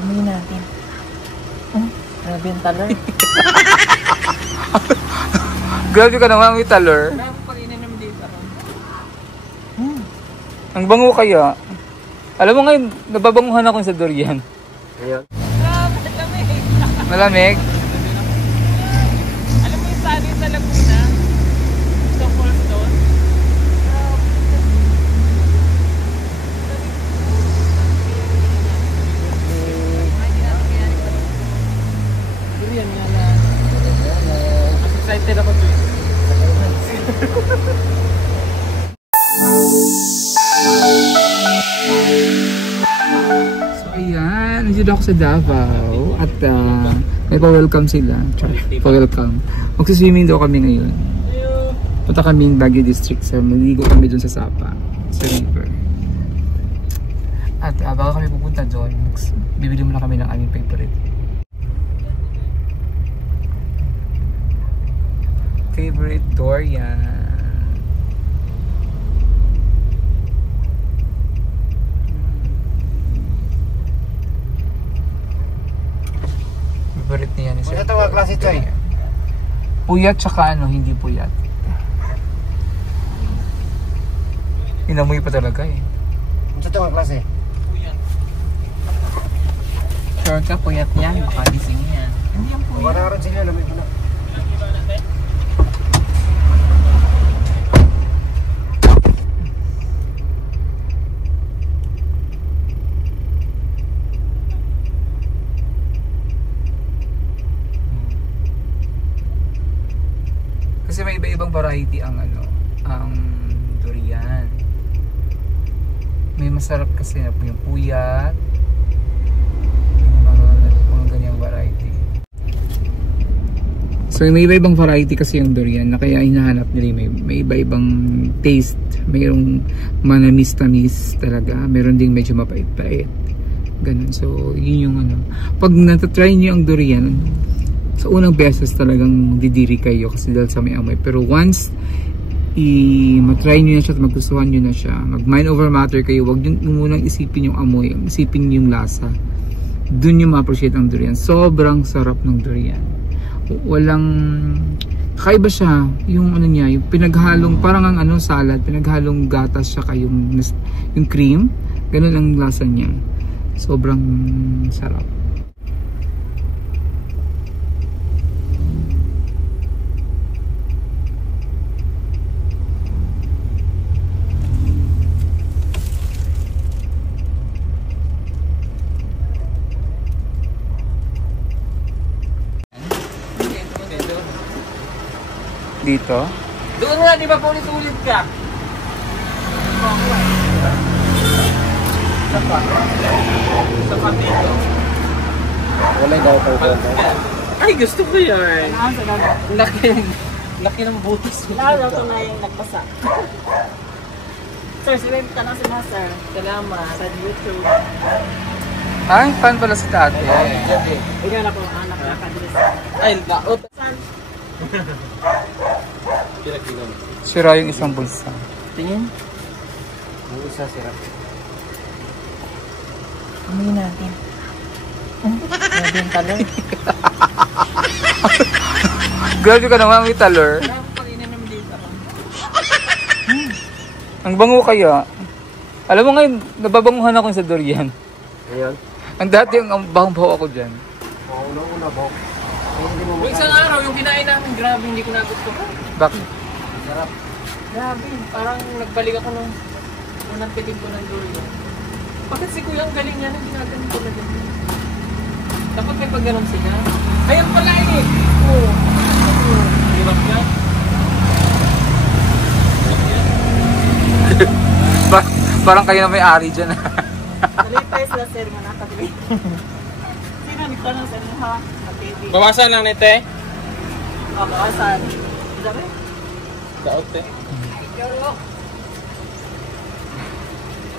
Amoy natin. Grabe yung talor. Grabe ka naman, may talor. Wala akong pag-ininom dito. Ang bango kaya. Alam mo ngayon, nababanguhan ako sa durian. Grabe, malamig. Malamig? Alam mo yung sali sa Laguna? Sa falls doon? Durian nga na. Excited ako dito. So ayan, nandito ako sa Davao at may pa-welcome sila. Pa-welcome. Magsiswimming daw kami ngayon. Punta kami in Baguio District. So maligo kami dun sa Sapa, sa river. At bago kami pupunta doon, bibili muna kami ng aming favorite. Favorite durian. Favorite niya ni Sir. Ito ang klase choy. Puyat tsaka ano, hindi puyat. Inamoy pa talaga eh. Ito ang klase. Sure ka, puyat yan. Baka gising yan. Hindi yan puyat. Wala rin sila, lamig ko na. Kasi may iba-ibang variety ang ano, ang durian. May masarap kasi na yung puyat. Mga ganyang variety. So may iba-ibang variety kasi yung durian na kaya hinahanap nila, may iba-ibang taste. Mayroong manamis-tamis talaga. Meron ding medyo mapait-pait. Ganun. So yun yung ano. Pag natatry niyo ang durian, sa unang beses talagang didiri kayo kasi dahil sa may amoy. Pero once matry nyo na siya at magustuhan nyo na siya, mag mind over matter kayo, wag nyo munang isipin yung amoy, isipin yung lasa. Dun nyo ma-appreciate ang durian. Sobrang sarap ng durian. Walang kakaiba siya, yung ano niya, yung pinaghalong parang ang ano salad, pinaghalong gatas siya yung cream, ganun ang lasa niya. Sobrang sarap. Dito? Doon nga, di ba ulit-ulit ka? Sa dito. Wala daw ito. Ay, gusto ko yan. Laki ng butas. Lalo ito na yung nagpasa. Sir, sabihin ka na si Master. Salamat. Sa YouTube. Ay, fan pala si tate. Ikaw na po ang anak na kadres. Ay, laot. San? Sira yung isang bulsa. Tingin. Ang isa sirap. Amoy natin. Grabe yung talor. Grabe ka naman, may talor. Wala akong pag-ininom dito. Ang bango kaya. Alam mo ngayon, nababanguhan ako sa durian. Ayan. Ang dati yung bahong-baho ako dyan. Una-una ba? Yung isang araw, yung kinain namin, grabe, hindi ko nagustuhan. Bakit? Sarap. Grabe, parang nagbalik ako nung unang piting ko ng durian. Bakit si Kuya ang galing niya na ginagaling ko na ganyan? Dapat may pagganon sila. Ayan pala eh! Oo. Hirap yan. Parang kayo na may ari dyan. Nalipay sila sir nga nakabili. Sino nagtanong sa inyo ha? Baby. Bawasan lang nete. O, bawasan. Sabi? Daot eh.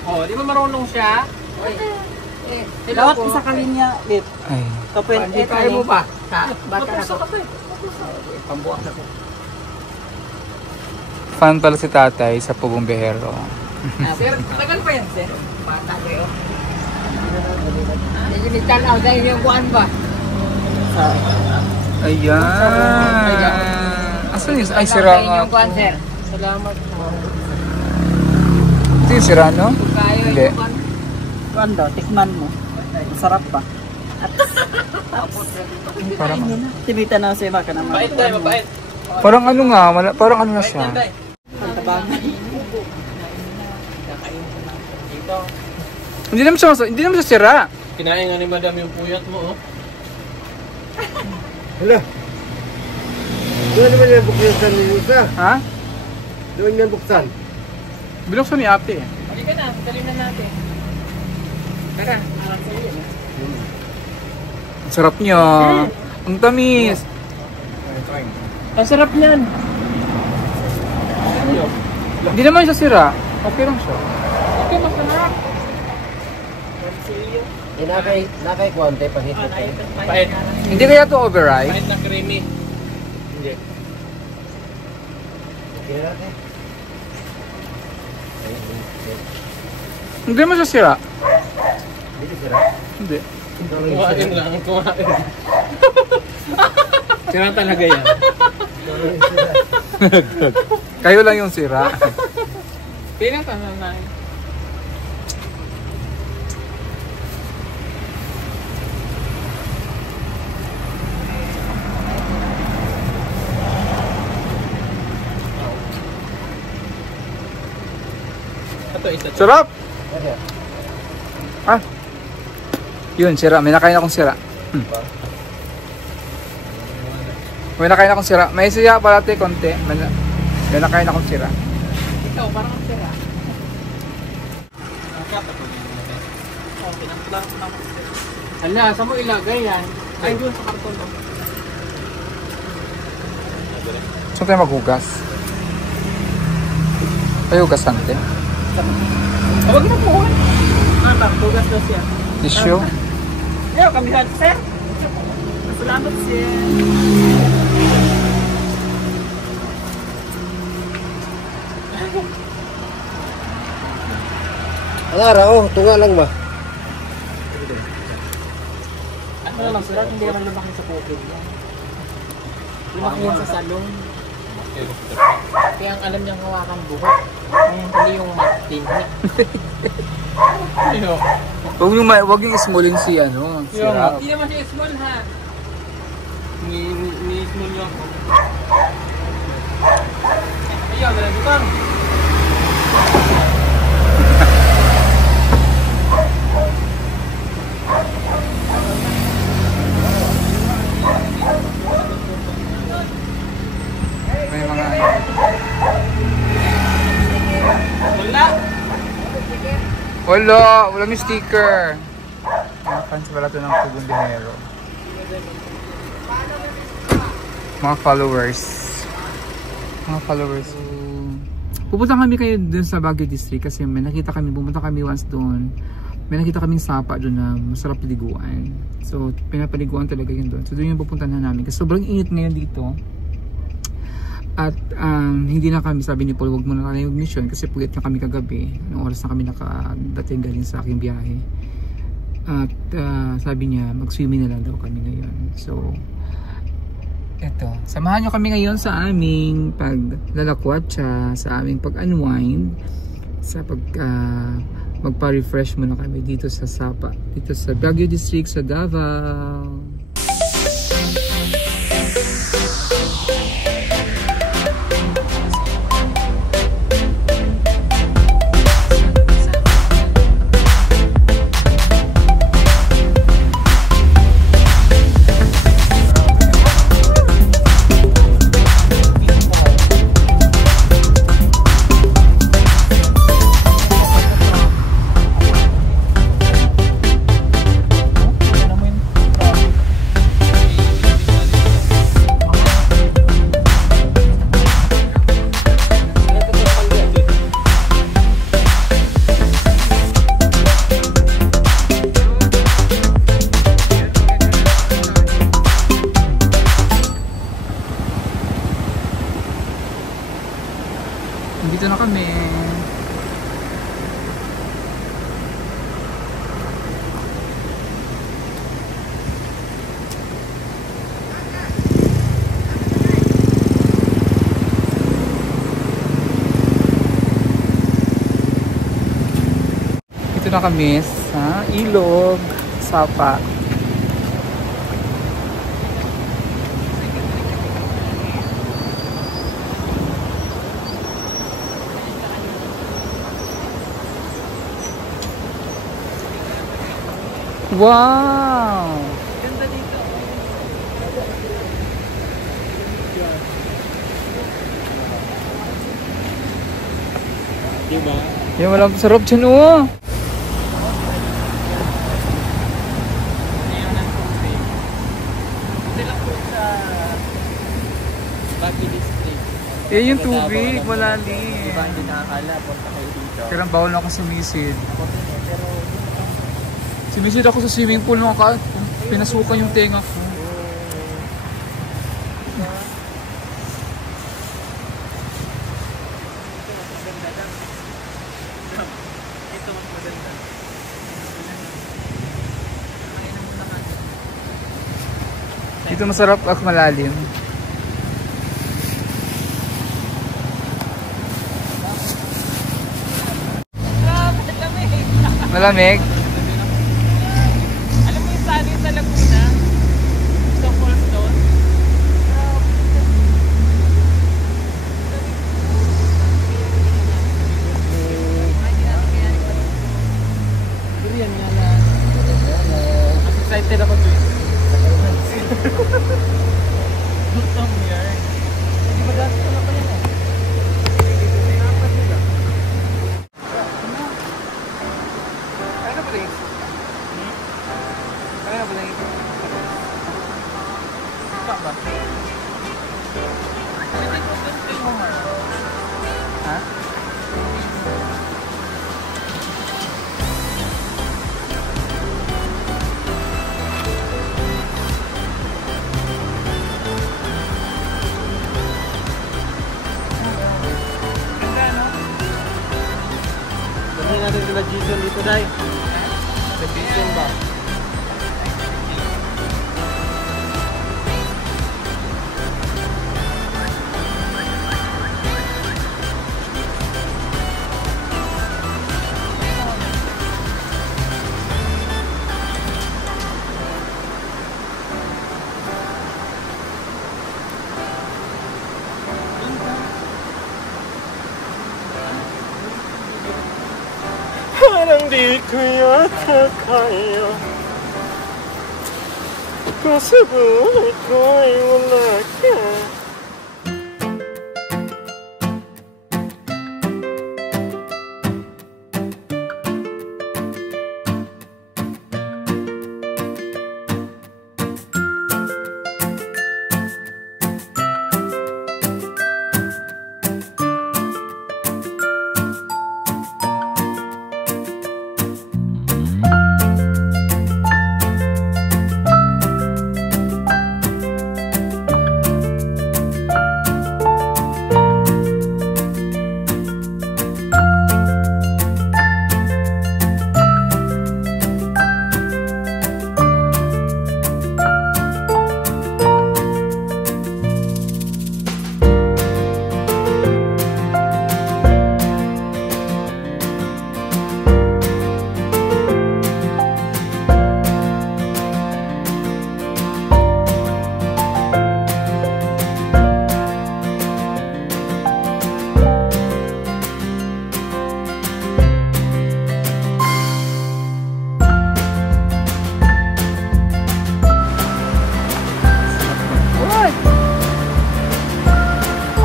Oh, di ba marunong siya? Dawat isa ka linya, Lip. Ay. Kapwen, Kaya mo ba? Bata na ko. Pambuak na ko. Fan pala si tatay sa Pubumbehero. Sir, tagal pa yan, sir. Bata kayo. Tinitanaw dahil yung kuhan ba? Ayan. Asan yun? Ay, sira nga. Yung kuhan, sir. Salamat po. Ito yung sira, no? Hindi. Ano, tikman mo. Masarap ba? Parang, Timita na si Maka naman. Mabait tayo, mabait. parang ano nga, parang ano na siya. Ang tabangan. Dito. Hindi naman siya sira. Kinain nga ni madam yung puyat mo, oh. Hala. Doon naman yung buksan yung isa. Ha? Doon yung buksan. Binuksan ni ate. Halika na, dalhin na natin. Tara, harap sa iyo. Ang sarap niya. Ang tamis. Ang sarap niyan. Hindi naman siya sira. Okay lang siya. Okay, masarap. Nakay kuwante, pahito. Pahit. Hindi kaya to overripe? Pahit na creamy. Hindi. Okay na natin. Hindi naman siya sira. Hindi sira. Hindi. Kumain lang, kumain. Sira talaga yan. Kayo lang yung sira. Tingnan ka na. Ito, isa. Sarap! Ah. Yun, sira. May nakain akong sira. May nakain akong sira. May siya parati konti. May nakain akong sira. Ikaw, parang ang sira. Hala, saan mo ilagay yan? Ay, doon sa karton mo. Saan tayo maghugas? Tayo hugas natin. Huwag na po. Tugas na siya. Tissue. Yo, kami lahat, sir. Salamat, sir. Ang araw, tunga lang ba? Ano naman, sir? Hindi naman lumaki sa COVID yan. Lumaki yan sa salon. Kaya ang alam niyang hawakan buhok. Hindi yung matinhi. Ano? Huwag yung ismulin si ano. Sira. Hindi naman siya small, ha? Ni small niya ako. Ayaw, dala dito. May mga... Wala may sticker. Mga fans pala ito ng Pugundinero. Mga followers. Pupunta kami kayo dun sa Baguio District kasi may nakita kami, pumunta kami once doon. May nakita kaming sapa doon na masarap paliguan. So, pinapaliguan talaga yun doon. So, doon yung pupuntahan namin. Kasi sobrang init ngayon dito. At hindi na kami, sabi ni Paul, wag muna kami mag-mission kasi puyat na kami kagabi. Anong oras na kami nakadating galing sa aking biyahe. At sabi niya, mag-swimming na lang daw kami ngayon. So, eto. Samahan nyo kami ngayon sa aming paglalakwatsa, sa aming pag-unwind, sa magpa-refresh muna kami dito sa Sapa, dito sa Baguio District, sa Davao. na kami sa Ilog, Sapa. Wow! Ganda dito. Diba? Yung walang sarap dyan, oh! Ngayon ang tubig. Sila po sa Baguio District. Eh, yung tubig, malalim. Diba hindi nakakala, punta kayo dito. Pero bawal na ako sumisid. Pero Sumisid ako sa swimming pool nung pinasukan yung tenga ko. ito mas maganda. Dito masarap at malalim. Malamig? Alam mo yung sali sa Laguna? Sa falls doon? Durian nga lang. Mas excited ako to. Gusto mo yan. Hindi ba dati ko na pa yan eh? Ano ba lang? Ano ba lang? Pa ba? Hindi ko gusto yung humor. Ha? Ganda, no? Sabihin natin sila Jason dito, Day. Sa Jason ba? Parang di ko yata kaya kung sa buhay ko ay wala ka.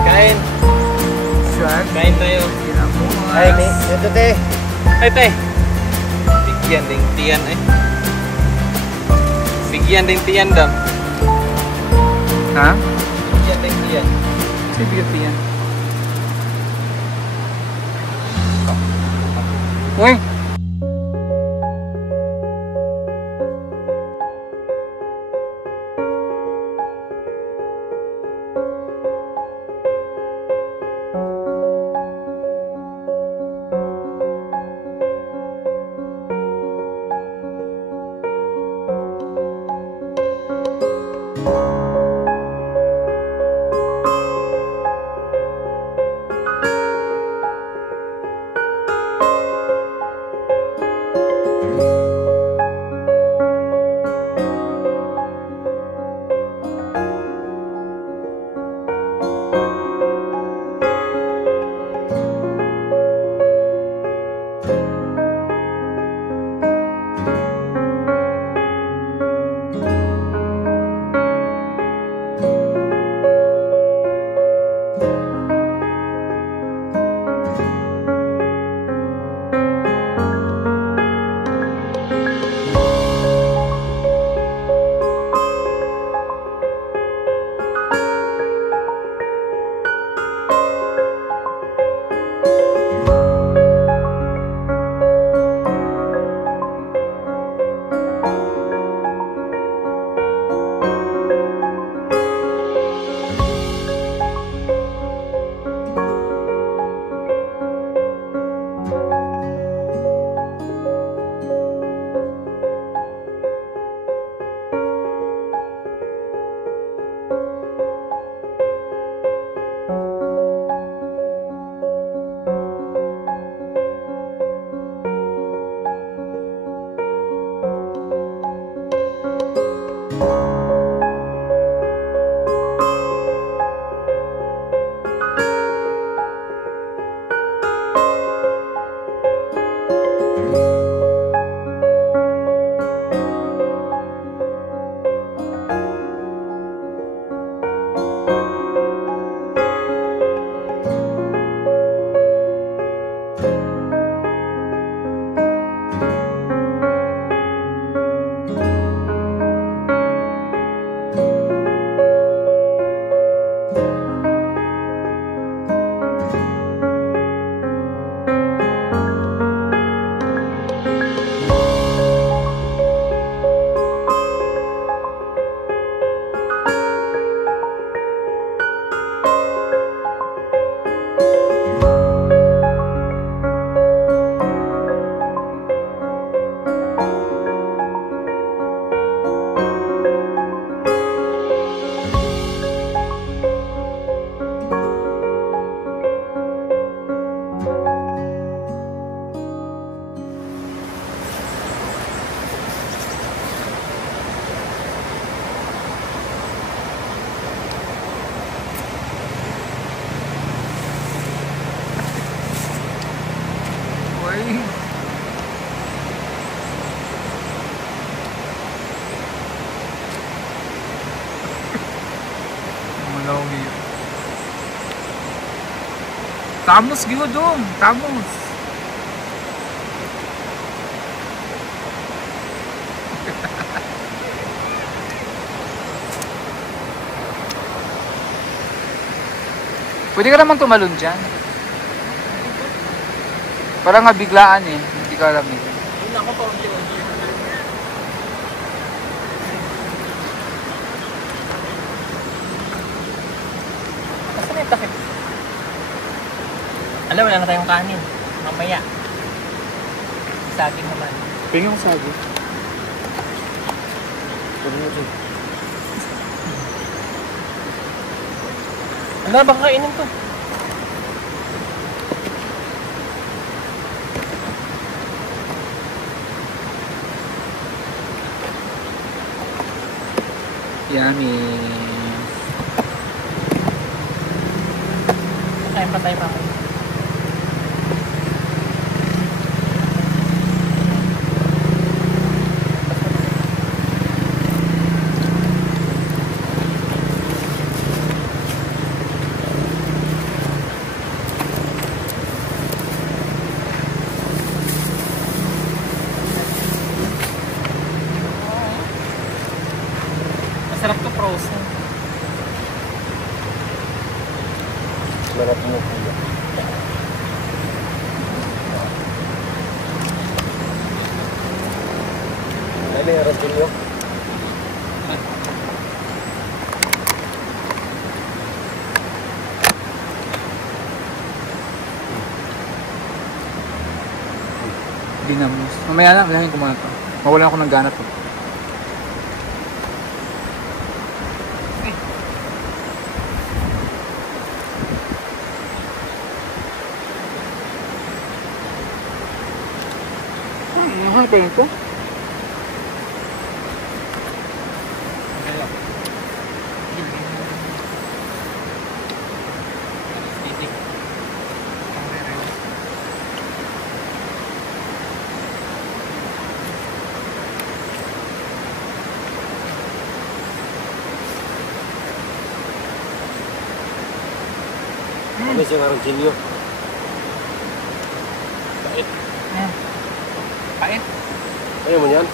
Kain. Kain tayo. Ay, ito te. Ay, tay. Bigyan ding tiyan eh. Bigyan ding tiyan dam. Ha? Bigyan ding tiyan. Sige, yan. Uy! Logi. Tamos gyud dong, tamos. Pwede ka naman tumalon dyan. Parang nga biglaan eh. Hindi ka alam eh. Yun ako pa unti-unti. Basta na yung takip. Alam, wala na tayong kanin. Mamaya. Saging naman. Pingin mo sabi. Ano na bang kainin to? Yummy. Kain pa tayo pa. Masarap to frozen. Sarap mo kuya. Dali, harap din yun. Dinamos. Mamaya na, kailangan kumain to. Mawalan ako ng gana to. Ano pa yun ko? Ano siya nga rin sinyo? Kain. Ayaw mo yan?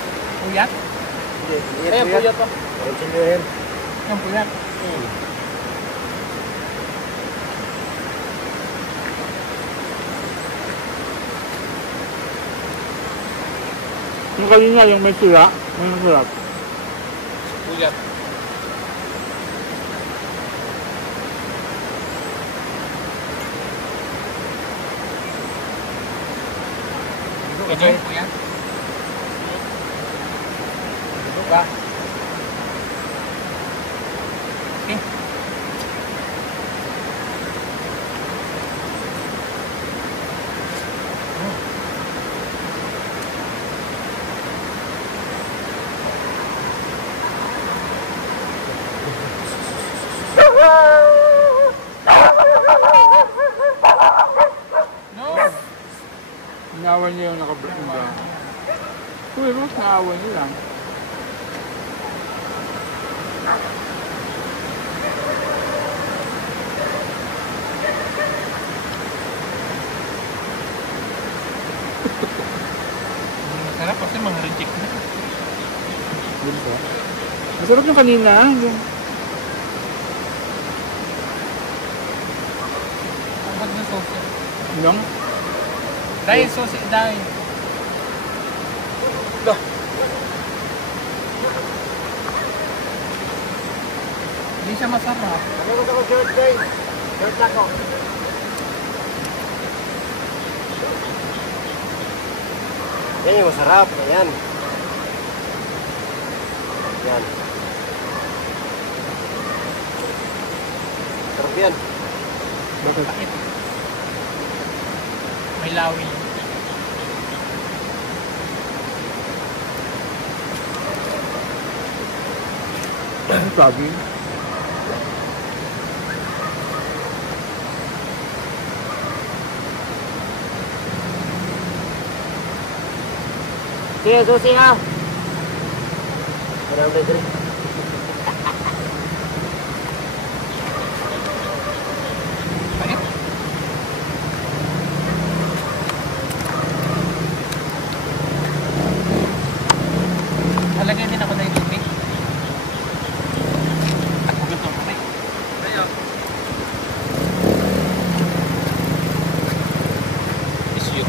Puyat. Hindi. Ayun, puyat pa. Rin sinyo yan. Yung puyat. Yung kanina, yung may sira. May masarap. Puyat. Ito yung puyat. Ba? Okay. No. Inawan niya yung naka-break ba? Uy, Rose, naawan niya lang. Masarap kasi mga reject na. Yun po. Masarap yung kanina. Yung... Ang bag ng sauce. Yung? Dahil sauce, dahil. Hindi siya masarap. Ano ko ako, George, guys? George ako. Yan yung masarap. Ayan. Yan. Sarap yan. Bakit? Bakit? May lawi. Ano sabi? Sige, susi ha. Marami na sila. Lagyan din ako na yung lupig. Huwag ito. Okay. Kaya. Issue.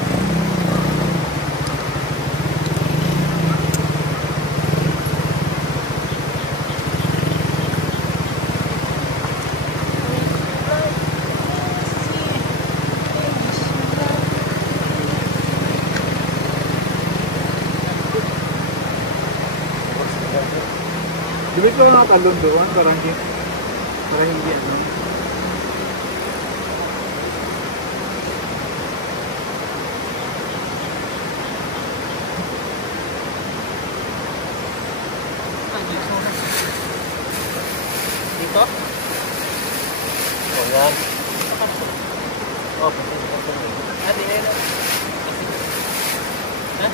Di ba ito mga kalunduan? Parang hindi ano. Dito? O yan. O, pati. Hindi na yun. Ha?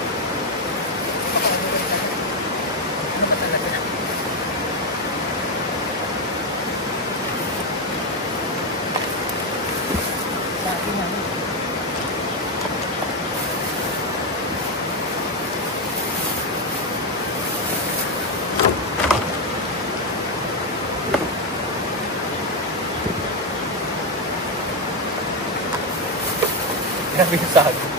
Ano ba talaga? Sa akin na. Grabe yung sabi.